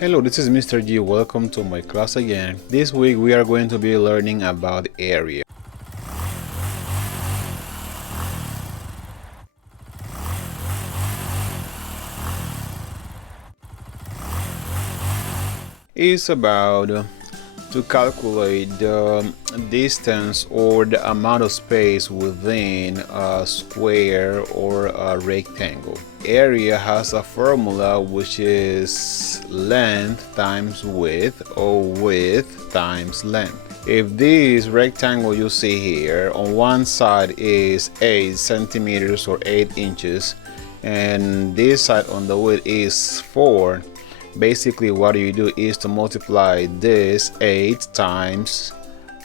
Hello, this is Mr. G. Welcome to my class again. This week we are going to be learning about area. It's about to calculate the distance or the amount of space within a square or a rectangle. Area has a formula which is length times width or width times length. If this rectangle you see here on one side is 8 centimeters or 8 inches and this side on the width is 4, basically what you do is to multiply this 8 times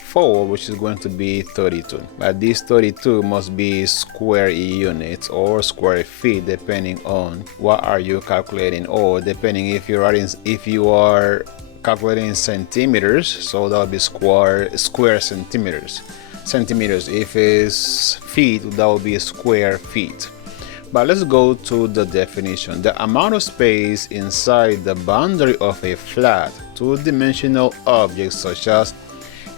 4, which is going to be 32, but this 32 must be square units or square feet depending on what are you calculating, or depending if you are calculating in centimeters, so that would be square centimeters. If it's feet, that would be square feet. But let's go to the definition. The amount of space inside the boundary of a flat two-dimensional object such as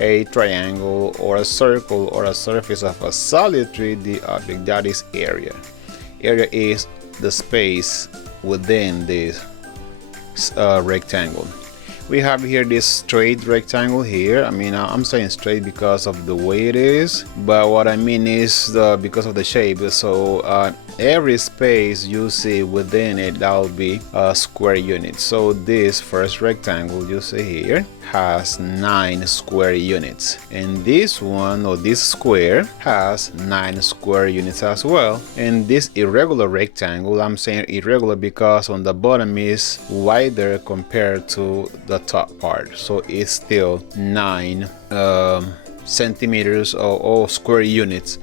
a triangle or a circle or a surface of a solid 3D object, that is area. Area is the space within this rectangle. We have here this straight rectangle here. I'm saying straight because of the way it is, but what I mean is because of the shape. So every space you see within it, that will be a square unit. So this first rectangle you see here has 9 square units, and this one, or this square, has 9 square units as well. And this irregular rectangle, I'm saying irregular because on the bottom is wider compared to the top part, so it's still 9 centimeters or square units.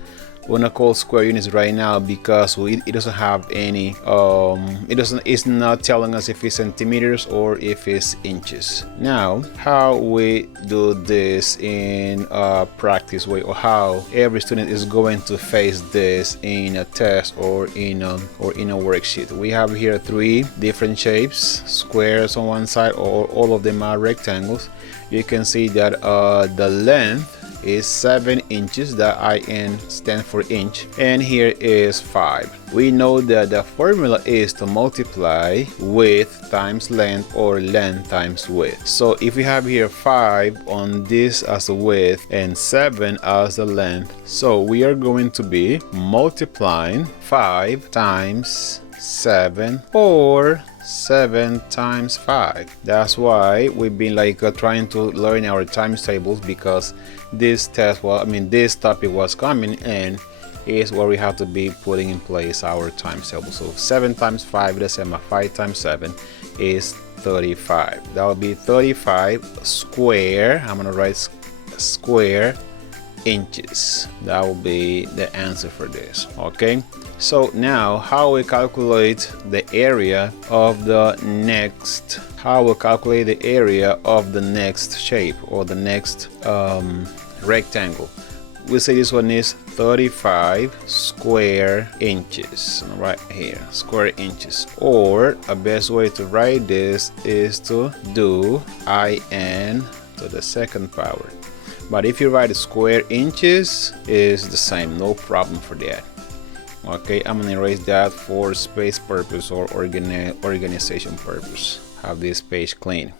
We're gonna call square units right now because it doesn't have any it's not telling us if it's centimeters or if it's inches. Now, how we do this in a practice way, or how every student is going to face this in a test or in a worksheet. We have here 3 different shapes, squares on one side, or all of them are rectangles. You can see that the length is 7 inches, the IN stands for inch, and here is 5. We know that the formula is to multiply width times length or length times width. So if we have here 5 on this as a width and 7 as the length, so we are going to be multiplying 5 times 7 or 7 times 5. That's why we've been trying to learn our times tables, because this test, this topic was coming, and is where we have to be putting in place our times table. So 7 times 5, the same as 5 times 7 is 35. That will be 35 square. I'm gonna write square inches. That will be the answer for this. Okay, so now how we calculate the area of the next shape or the next rectangle. We say this one is 35 square inches right here, square inches, or a best way to write this is to do IN to the second power. But if you write square inches, is the same, no problem for that. Okay, I'm gonna erase that for space purpose or organization purpose. Have this page clean.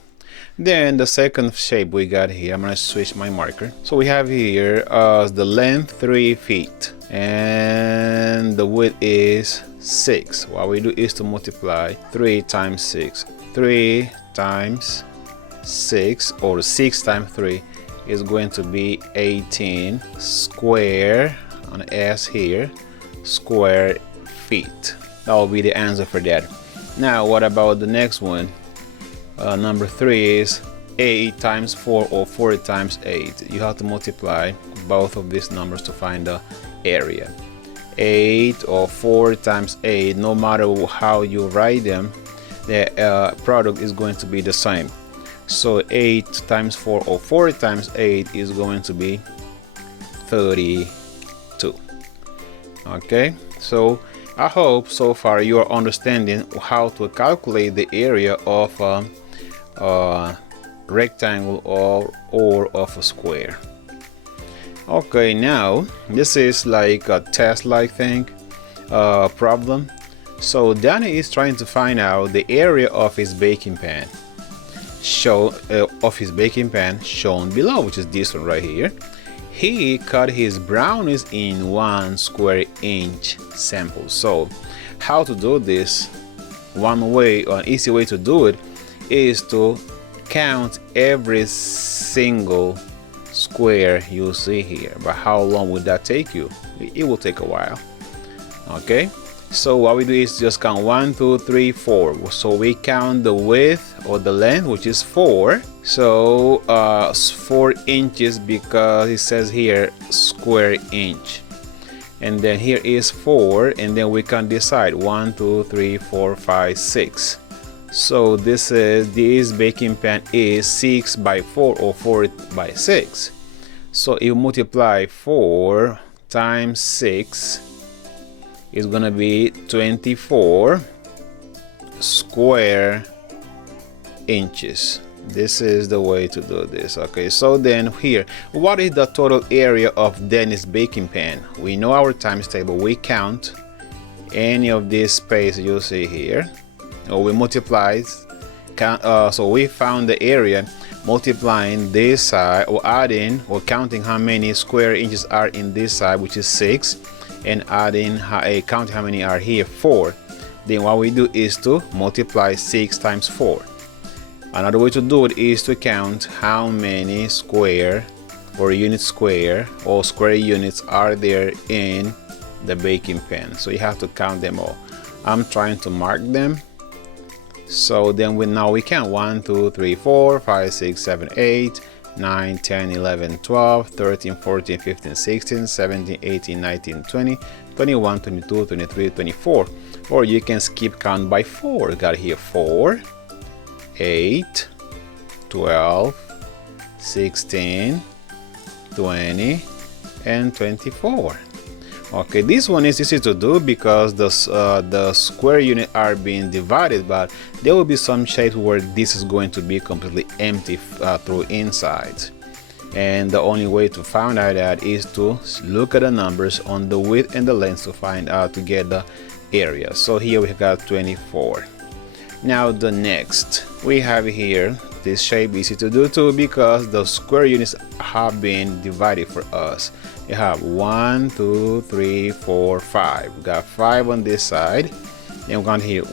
Then the second shape we got here, I'm gonna switch my marker. So we have here the length 3 feet and the width is 6. What we do is to multiply 3 times 6. 3 times 6, or 6 times 3, is going to be 18 square, on S here, square feet. That will be the answer for that. Now what about the next one? Number 3 is 8 times 4 or 4 times 8. You have to multiply both of these numbers to find the area. 8 or 4 times 8, no matter how you write them, the product is going to be the same. So 8 times 4 or 4 times 8 is going to be 32. Okay, so I hope so far you are understanding how to calculate the area of rectangle or of a square. Okay, now this is like a test-like thing, problem. So Danny is trying to find out the area of his baking pan. Shown below, which is this one right here. He cut his brownies in 1 square inch sample. So how to do this? One way, or an easy way to do it, is to count every single square you see here. But how long would that take you? It will take a while. Okay, so what we do is just count 1, 2, 3, 4. So we count the width or the length, which is 4. So 4 inches, because it says here square inch. And then here is 4, and then we can decide 1, 2, 3, 4, 5, 6. So this baking pan is 6 by 4 or 4 by 6. So if you multiply 4 times 6, it's gonna be 24 square inches. This is the way to do this. Okay, so then here, what is the total area of Dennis' baking pan? We know our times table. We count any of this space you see here, or we multiply, so we found the area multiplying this side, or adding or counting how many square inches are in this side, which is 6, and adding counting how many are here, 4. Then what we do is to multiply 6 times 4. Another way to do it is to count how many square or unit square or square units are there in the baking pan. So you have to count them all. I'm trying to mark them. So then now we count 1, 2, 3, 4, 5, 6, 7, 8, 9, 10, 11, 12, 13, 14, 15, 16, 17, 18, 19, 20, 21, 22, 23, 24. Or you can skip count by 4. Got here 4, 8, 12, 16, 20, and 24. Okay, this one is easy to do because the square unit are being divided, but there will be some shapes where this is going to be completely empty through inside. And the only way to find out that is to look at the numbers on the width and the length to find out to get the area. So here we got 24. Now the next we have here, this shape easy to do too because the square units have been divided for us. You have 1, 2, 3, 4, 5. We got 5 on this side. Then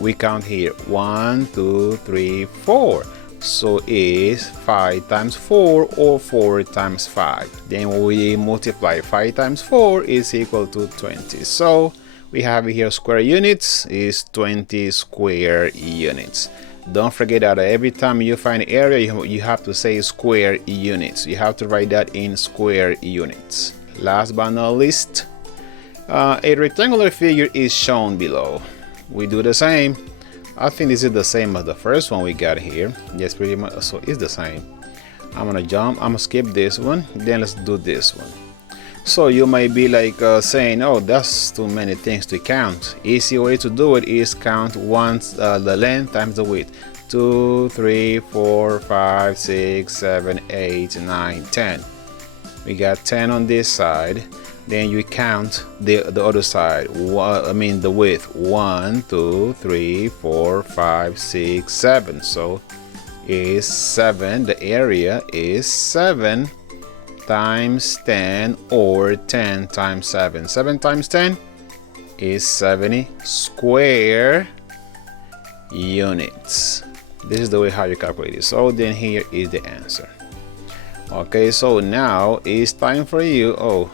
we count here 1, 2, 3, 4. So is 5 times 4 or 4 times 5. Then we multiply 5 times 4 is equal to 20. So we have here square units is 20 square units. Don't forget that every time you find area, you have to say square units. You have to write that in square units. Last but not least, a rectangular figure is shown below. We do the same. I think this is the same as the first one we got here. Yes, pretty much. So it's the same. I'm gonna skip this one. Then let's do this one. So you might be like saying, oh, that's too many things to count. Easy way to do it is count once the length times the width. 2, 3, 4, 5, 6, 7, 8, 9, 10. We got 10 on this side. Then you count the other side. The width. 1, 2, 3, 4, 5, 6, 7. So is 7. The area is 7 times 10 or 10 times 7. 7 times 10 is 70 square units. This is the way how you calculate it. So then here is the answer. Okay, so now it's time for you. Oh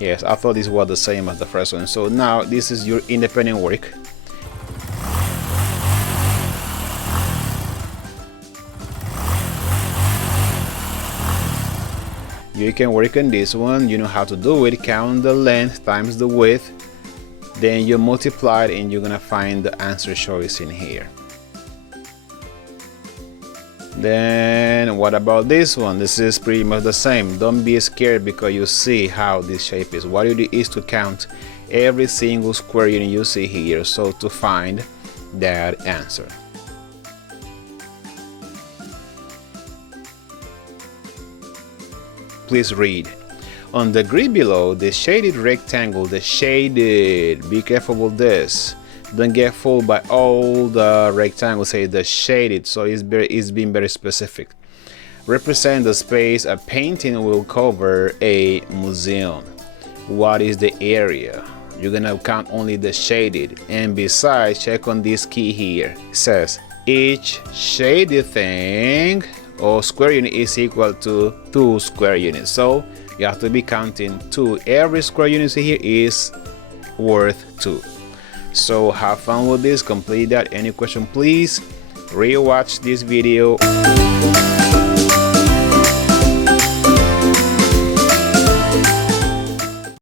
yes, I thought this was the same as the first one. So now this is your independent work. You can work on this one. You know how to do it. Count the length times the width, then you multiply it and you're gonna find the answer choice in here. Then what about this one? This is pretty much the same. Don't be scared because you see how this shape is. What you do is to count every single square unit you see here, so to find that answer. please read. On the grid below, the shaded rectangle, the shaded, be careful with this. Don't get fooled by all the rectangles, say the shaded, so it's being very specific. Represent the space a painting will cover a museum. What is the area? You're gonna count only the shaded, and besides, check on this key here. It says each shaded thing or square unit is equal to 2 square units. So you have to be counting 2. Every square unit here is worth 2. So have fun with this, complete that. Any question, please rewatch this video.